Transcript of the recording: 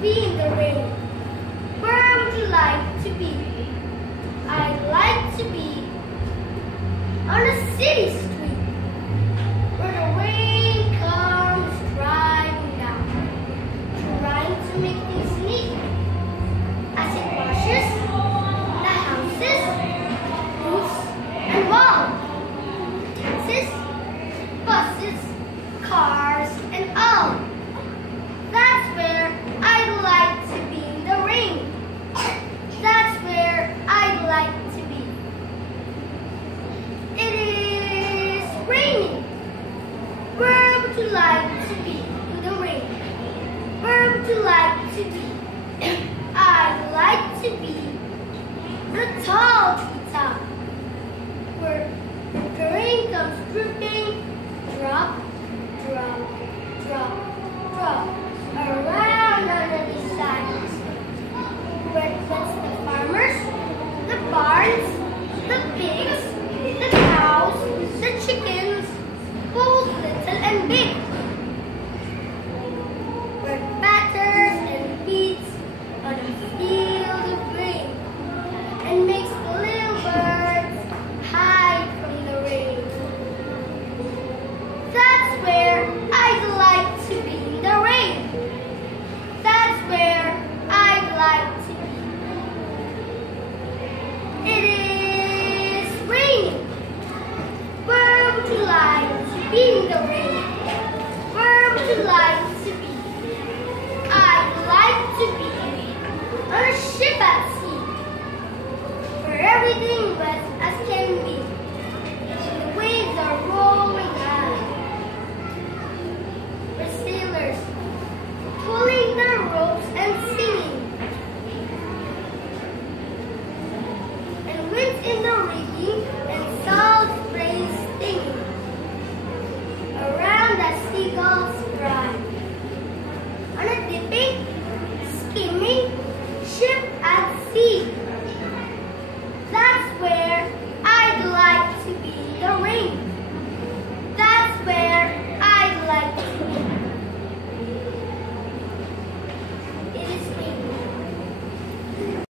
be in the rain. Where would you like to be? I'd like to be on a city street where the rain comes driving down, trying to make things neat as it washes the houses, roofs, and walls, taxis, buses, cars, and all. That's where I'd like to be in the rain. That's where I'd like to be. It is raining. Where would you like to be in the rain? Where would you like to be? I'd like to be the tall treetop where the rain comes dripping